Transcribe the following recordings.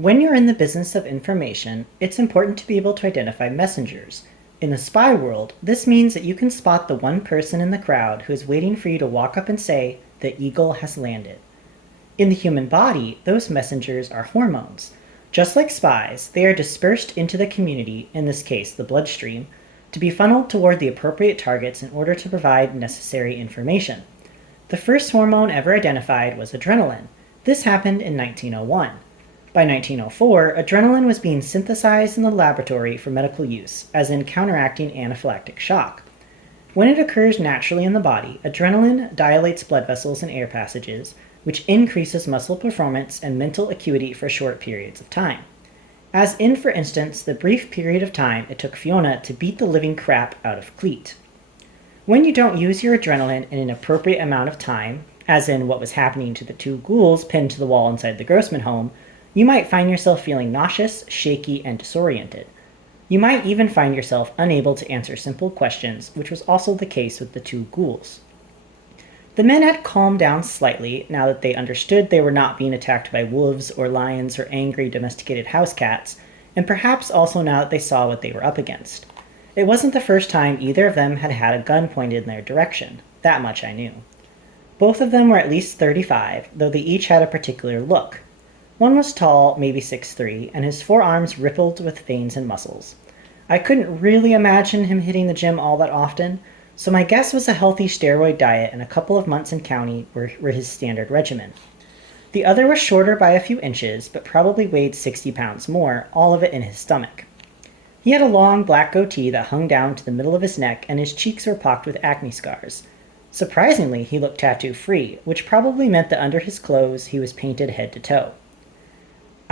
When you're in the business of information, it's important to be able to identify messengers. In the spy world, this means that you can spot the one person in the crowd who is waiting for you to walk up and say, "The eagle has landed." In the human body, those messengers are hormones. Just like spies, they are dispersed into the community, in this case the bloodstream, to be funneled toward the appropriate targets in order to provide necessary information. The first hormone ever identified was adrenaline. This happened in 1901. By 1904, adrenaline was being synthesized in the laboratory for medical use, as in counteracting anaphylactic shock. When it occurs naturally in the body, adrenaline dilates blood vessels and air passages, which increases muscle performance and mental acuity for short periods of time. As in, for instance, the brief period of time it took Fiona to beat the living crap out of Cleet. When you don't use your adrenaline in an appropriate amount of time, as in what was happening to the two ghouls pinned to the wall inside the Grossman home, you might find yourself feeling nauseous, shaky, and disoriented. You might even find yourself unable to answer simple questions, which was also the case with the two ghouls. The men had calmed down slightly now that they understood they were not being attacked by wolves or lions or angry domesticated house cats, and perhaps also now that they saw what they were up against. It wasn't the first time either of them had had a gun pointed in their direction. That much I knew. Both of them were at least 35, though they each had a particular look. One was tall, maybe 6'3", and his forearms rippled with veins and muscles. I couldn't really imagine him hitting the gym all that often, so my guess was a healthy steroid diet and a couple of months in county were his standard regimen. The other was shorter by a few inches, but probably weighed 60 pounds more, all of it in his stomach. He had a long black goatee that hung down to the middle of his neck, and his cheeks were pocked with acne scars. Surprisingly, he looked tattoo-free, which probably meant that under his clothes he was painted head to toe.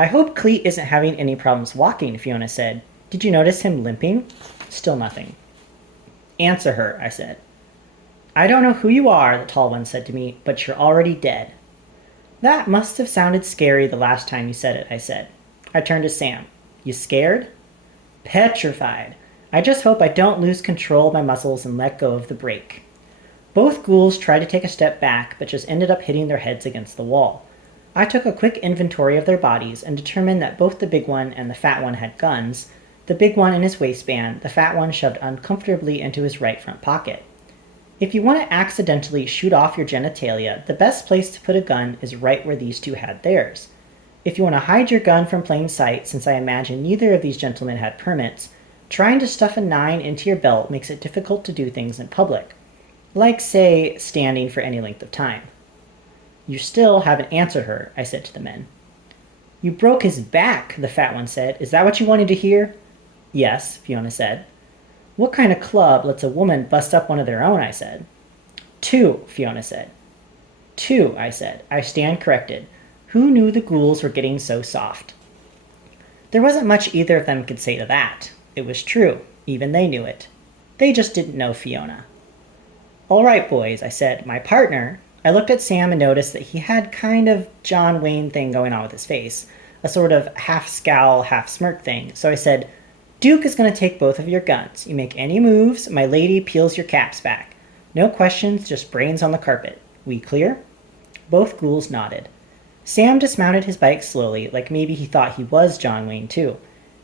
"I hope Cleet isn't having any problems walking," Fiona said. "Did you notice him limping?" Still nothing. "Answer her," I said. "I don't know who you are," the tall one said to me, "but you're already dead." "That must have sounded scary the last time you said it," I said. I turned to Sam. "You scared?" "Petrified. I just hope I don't lose control of my muscles and let go of the brake." Both ghouls tried to take a step back, but just ended up hitting their heads against the wall. I took a quick inventory of their bodies and determined that both the big one and the fat one had guns, the big one in his waistband, the fat one shoved uncomfortably into his right front pocket. If you want to accidentally shoot off your genitalia, the best place to put a gun is right where these two had theirs. If you want to hide your gun from plain sight, since I imagine neither of these gentlemen had permits, trying to stuff a 9 into your belt makes it difficult to do things in public. Like, say, standing for any length of time. "You still haven't answered her," I said to the men. "You broke his back," the fat one said. "Is that what you wanted to hear?" "Yes," Fiona said. "What kind of club lets a woman bust up one of their own?" I said. "Two," Fiona said. "Two," I said. I stand corrected. Who knew the ghouls were getting so soft? There wasn't much either of them could say to that. It was true. Even they knew it. They just didn't know Fiona. "All right, boys," I said. "My partner—" I looked at Sam and noticed that he had kind of John Wayne thing going on with his face, a sort of half-scowl, half-smirk thing, so I said, "Duke is going to take both of your guns. You make any moves, my lady peels your caps back. No questions, just brains on the carpet. We clear?" Both ghouls nodded. Sam dismounted his bike slowly, like maybe he thought he was John Wayne too.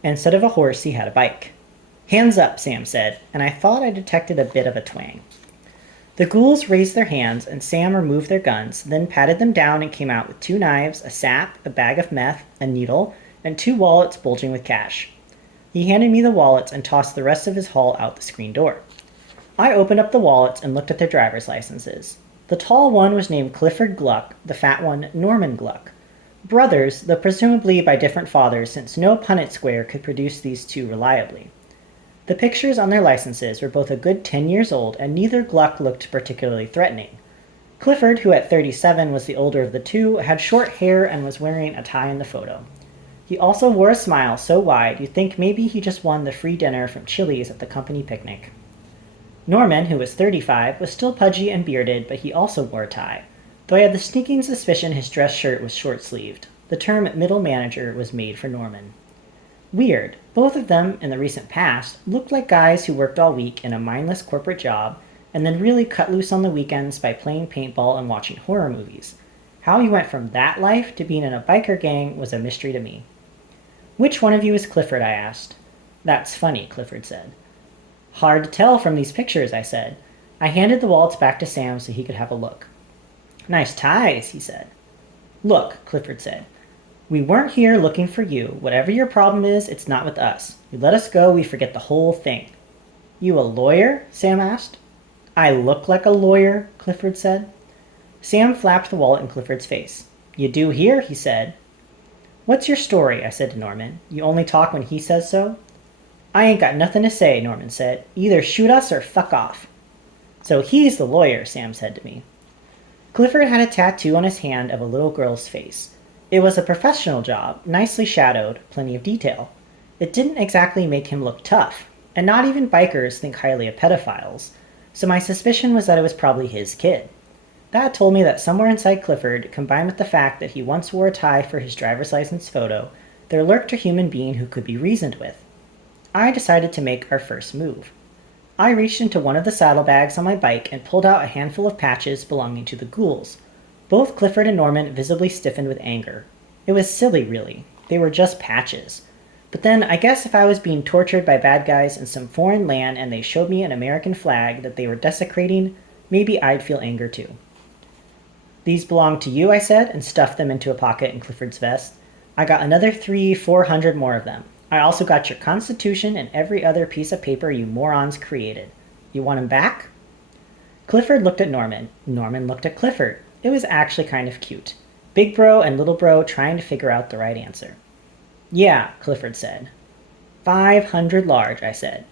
Instead of a horse, he had a bike. "Hands up," Sam said, and I thought I detected a bit of a twang. The ghouls raised their hands, and Sam removed their guns, then patted them down and came out with 2 knives, a sap, a bag of meth, a needle, and 2 wallets bulging with cash. He handed me the wallets and tossed the rest of his haul out the screen door. I opened up the wallets and looked at their driver's licenses. The tall one was named Clifford Gluck, the fat one Norman Gluck. Brothers, though presumably by different fathers, since no Punnett square could produce these two reliably. The pictures on their licenses were both a good 10 years old, and neither Gluck looked particularly threatening. Clifford, who at 37 was the older of the two, had short hair and was wearing a tie in the photo. He also wore a smile so wide you'd think maybe he just won the free dinner from Chili's at the company picnic. Norman, who was 35, was still pudgy and bearded, but he also wore a tie, though I had the sneaking suspicion his dress shirt was short-sleeved. The term middle manager was made for Norman. Weird. Both of them, in the recent past, looked like guys who worked all week in a mindless corporate job and then really cut loose on the weekends by playing paintball and watching horror movies. How he went from that life to being in a biker gang was a mystery to me. Which one of you is Clifford? I asked. That's funny, Clifford said. Hard to tell from these pictures, I said. I handed the wallets back to Sam so he could have a look. Nice ties, he said. Look, Clifford said. We weren't here looking for you. Whatever your problem is, it's not with us. You let us go, we forget the whole thing. You a lawyer? Sam asked. I look like a lawyer, Clifford said. Sam flapped the wallet in Clifford's face. You do here, he said. What's your story? I said to Norman. You only talk when he says so? I ain't got nothing to say, Norman said. Either shoot us or fuck off. So he's the lawyer, Sam said to me. Clifford had a tattoo on his hand of a little girl's face. It was a professional job, nicely shadowed, plenty of detail. It didn't exactly make him look tough, and not even bikers think highly of pedophiles, so my suspicion was that it was probably his kid. That told me that somewhere inside Clifford, combined with the fact that he once wore a tie for his driver's license photo, there lurked a human being who could be reasoned with. I decided to make our first move. I reached into one of the saddlebags on my bike and pulled out a handful of patches belonging to the ghouls. Both Clifford and Norman visibly stiffened with anger. It was silly, really. They were just patches. But then, I guess if I was being tortured by bad guys in some foreign land and they showed me an American flag that they were desecrating, maybe I'd feel anger too. These belong to you, I said, and stuffed them into a pocket in Clifford's vest. I got another 400 more of them. I also got your Constitution and every other piece of paper you morons created. You want 'em back? Clifford looked at Norman. Norman looked at Clifford. It was actually kind of cute. Big bro and little bro trying to figure out the right answer. Yeah, Clifford said. 500 large, I said.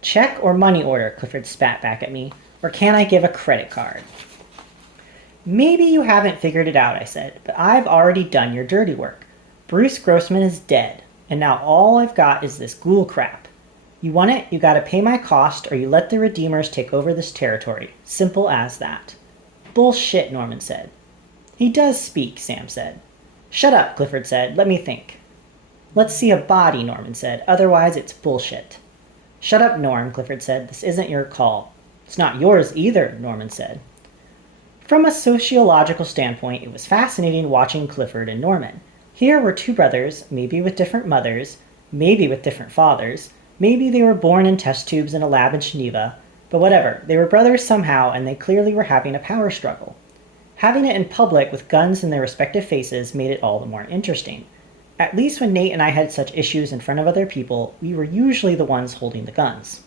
Check or money order, Clifford spat back at me. Or can I give a credit card? Maybe you haven't figured it out, I said, but I've already done your dirty work. Bruce Grossman is dead. And now all I've got is this ghoul crap. You want it, you gotta pay my cost, or you let the Redeemers take over this territory. Simple as that. Bullshit, Norman said. He does speak, Sam said. Shut up, Clifford said. Let me think. Let's see a body, Norman said. Otherwise, it's bullshit. Shut up, Norm, Clifford said. This isn't your call. It's not yours either, Norman said. From a sociological standpoint, it was fascinating watching Clifford and Norman. Here were two brothers, maybe with different mothers, maybe with different fathers, maybe they were born in test tubes in a lab in Geneva, but whatever, they were brothers somehow and they clearly were having a power struggle. Having it in public with guns in their respective faces made it all the more interesting. At least when Nate and I had such issues in front of other people, we were usually the ones holding the guns.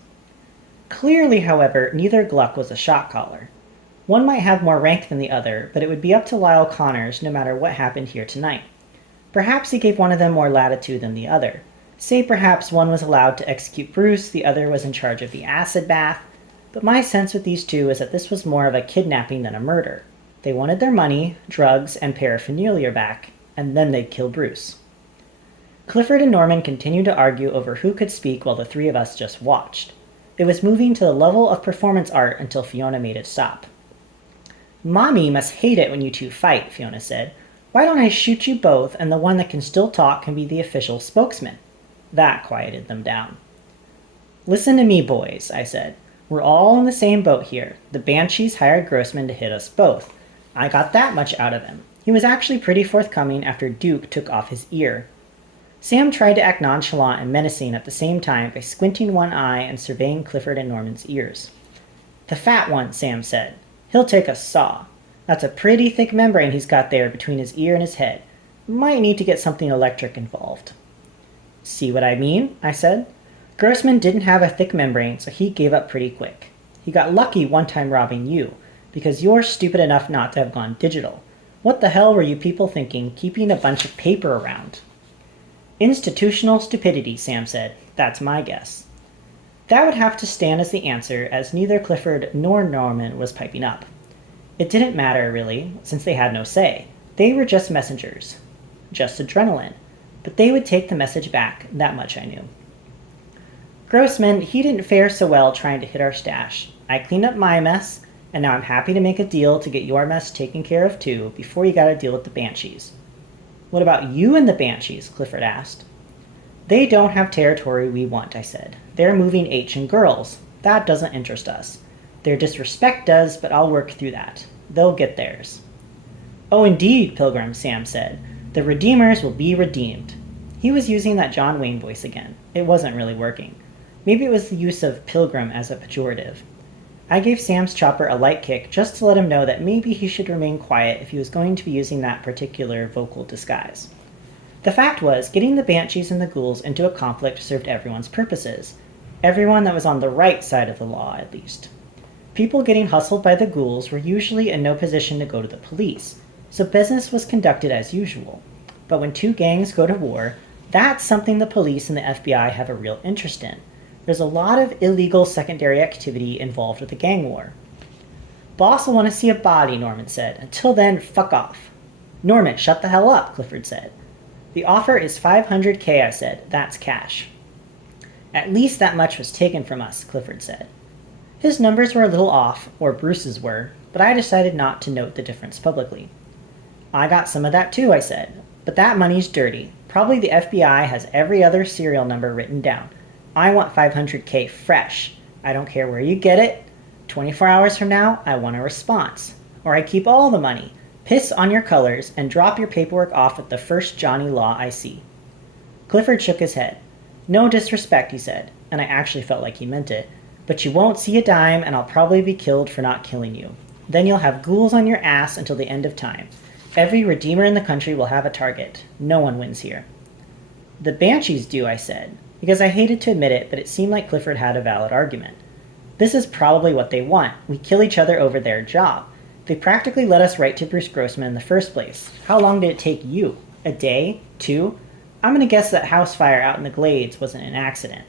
Clearly, however, neither Gluck was a shot caller. One might have more rank than the other, but it would be up to Lyle Connors no matter what happened here tonight. Perhaps he gave one of them more latitude than the other. Say perhaps one was allowed to execute Bruce, the other was in charge of the acid bath, but my sense with these two is that this was more of a kidnapping than a murder. They wanted their money, drugs, and paraphernalia back, and then they'd kill Bruce. Clifford and Norman continued to argue over who could speak while the three of us just watched. It was moving to the level of performance art until Fiona made it stop. Mommy must hate it when you two fight, Fiona said. Why don't I shoot you both, and the one that can still talk can be the official spokesman? That quieted them down. Listen to me, boys, I said. We're all in the same boat here. The Banshees hired Grossman to hit us both. I got that much out of him. He was actually pretty forthcoming after Duke took off his ear. Sam tried to act nonchalant and menacing at the same time by squinting one eye and surveying Clifford and Norman's ears. The fat one, Sam said. He'll take a saw. That's a pretty thick membrane he's got there between his ear and his head. Might need to get something electric involved. See what I mean? I said. Grossman didn't have a thick membrane, so he gave up pretty quick. He got lucky one time robbing you, because you're stupid enough not to have gone digital. What the hell were you people thinking, keeping a bunch of paper around? Institutional stupidity, Sam said. That's my guess. That would have to stand as the answer, as neither Clifford nor Norman was piping up. It didn't matter, really, since they had no say. They were just messengers. Just adrenaline. But they would take the message back, that much I knew. Grossman, he didn't fare so well trying to hit our stash. I cleaned up my mess, and now I'm happy to make a deal to get your mess taken care of too, before you gotta deal with the Banshees. What about you and the Banshees? Clifford asked. They don't have territory we want, I said. They're moving H and girls. That doesn't interest us. Their disrespect does, but I'll work through that. They'll get theirs. Oh, indeed, Pilgrim, Sam said. The Redeemers will be redeemed. He was using that John Wayne voice again. It wasn't really working. Maybe it was the use of pilgrim as a pejorative. I gave Sam's chopper a light kick just to let him know that maybe he should remain quiet if he was going to be using that particular vocal disguise. The fact was, getting the banshees and the ghouls into a conflict served everyone's purposes. Everyone that was on the right side of the law, at least. People getting hustled by the ghouls were usually in no position to go to the police, so business was conducted as usual. But when two gangs go to war, that's something the police and the FBI have a real interest in. There's a lot of illegal secondary activity involved with the gang war. Boss will want to see a body, Norman said. Until then, fuck off. Norman, shut the hell up, Clifford said. The offer is $500K, I said. That's cash. At least that much was taken from us, Clifford said. His numbers were a little off, or Bruce's were, but I decided not to note the difference publicly. I got some of that too, I said. But that money's dirty. Probably the FBI has every other serial number written down. I want $500K fresh. I don't care where you get it. 24 hours from now, I want a response. Or I keep all the money. Piss on your colors and drop your paperwork off at the first Johnny Law I see. Clifford shook his head. No disrespect, he said, and I actually felt like he meant it, but you won't see a dime and I'll probably be killed for not killing you. Then you'll have ghouls on your ass until the end of time. Every redeemer in the country will have a target. No one wins here. The banshees do, I said, because I hated to admit it, but it seemed like Clifford had a valid argument. This is probably what they want. We kill each other over their job. They practically led us right to Bruce Grossman in the first place. How long did it take you? A day? 2? I'm gonna guess that house fire out in the Glades wasn't an accident.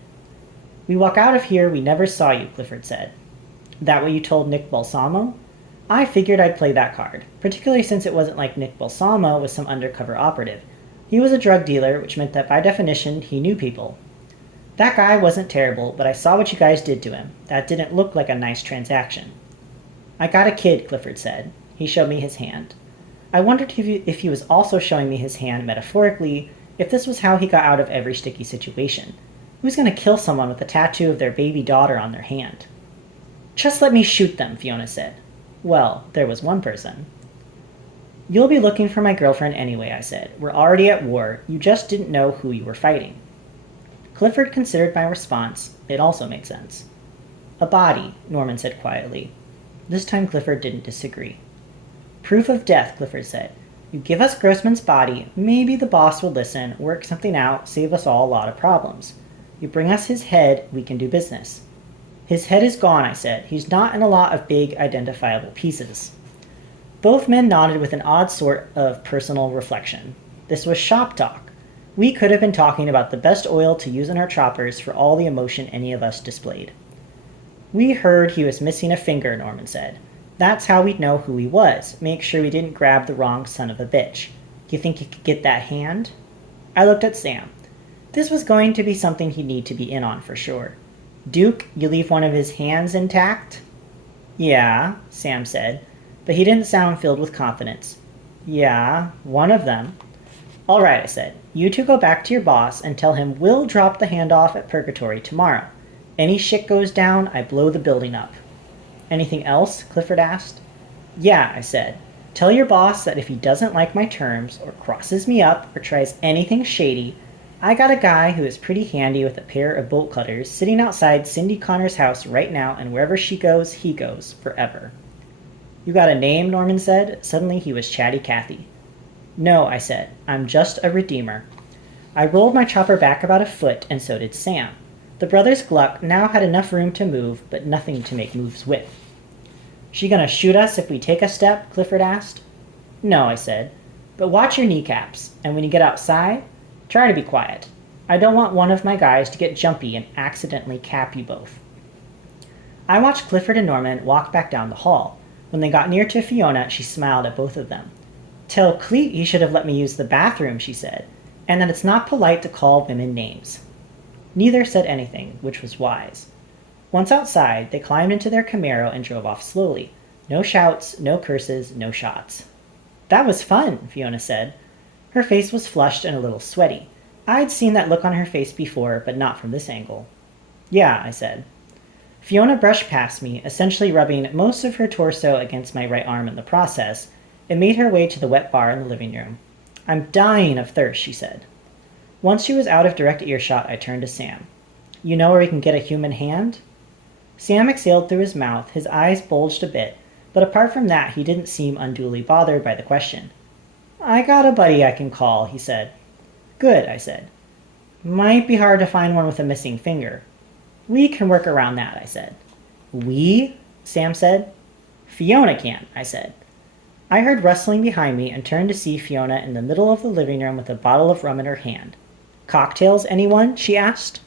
We walk out of here, we never saw you, Clifford said. That what you told Nick Balsamo? I figured I'd play that card, particularly since it wasn't like Nick Balsamo was some undercover operative. He was a drug dealer, which meant that by definition, he knew people. That guy wasn't terrible, but I saw what you guys did to him. That didn't look like a nice transaction. I got a kid, Clifford said. He showed me his hand. I wondered if he was also showing me his hand metaphorically, if this was how he got out of every sticky situation. Who's going to kill someone with a tattoo of their baby daughter on their hand? Just let me shoot them, Fiona said. Well, there was one person. You'll be looking for my girlfriend anyway, I said. We're already at war. You just didn't know who you were fighting. Clifford considered my response. It also made sense. A body, Norman said quietly. This time Clifford didn't disagree. Proof of death, Clifford said. You give us Grossman's body, maybe the boss will listen, work something out, save us all a lot of problems. You bring us his head, we can do business. His head is gone, I said. He's not in a lot of big, identifiable pieces. Both men nodded with an odd sort of personal reflection. This was shop talk. We could have been talking about the best oil to use in our choppers for all the emotion any of us displayed. We heard he was missing a finger, Norman said. That's how we'd know who he was. Make sure we didn't grab the wrong son of a bitch. You think you could get that hand? I looked at Sam. This was going to be something he'd need to be in on for sure. Duke, you leave one of his hands intact? Yeah, Sam said, but he didn't sound filled with confidence. Yeah, one of them. All right, I said. You two go back to your boss and tell him we'll drop the hand off at Purgatory tomorrow. Any shit goes down, I blow the building up. Anything else? Clifford asked. Yeah, I said. Tell your boss that if he doesn't like my terms, or crosses me up, or tries anything shady, I got a guy who is pretty handy with a pair of bolt cutters sitting outside Cindy Connor's house right now, and wherever she goes, he goes, forever. You got a name? Norman said. Suddenly he was chatty Cathy. No, I said. I'm just a redeemer. I rolled my chopper back about a foot, and so did Sam. The brothers Gluck now had enough room to move, but nothing to make moves with. She gonna shoot us if we take a step? Clifford asked. No, I said. But watch your kneecaps, and when you get outside, try to be quiet. I don't want one of my guys to get jumpy and accidentally cap you both. I watched Clifford and Norman walk back down the hall. When they got near to Fiona, she smiled at both of them. Tell Cleet he should have let me use the bathroom, she said, and that it's not polite to call women names. Neither said anything, which was wise. Once outside, they climbed into their Camaro and drove off slowly. No shouts, no curses, no shots. That was fun, Fiona said. Her face was flushed and a little sweaty. I'd seen that look on her face before, but not from this angle. Yeah, I said. Fiona brushed past me, essentially rubbing most of her torso against my right arm in the process, and made her way to the wet bar in the living room. I'm dying of thirst, she said. Once she was out of direct earshot, I turned to Sam. You know where we can get a human hand? Sam exhaled through his mouth, his eyes bulged a bit, but apart from that he didn't seem unduly bothered by the question. I got a buddy I can call, he said. Good, I said. Might be hard to find one with a missing finger. We can work around that, I said. We? Sam said. Fiona can, I said. I heard rustling behind me and turned to see Fiona in the middle of the living room with a bottle of rum in her hand. Cocktails, anyone? She asked.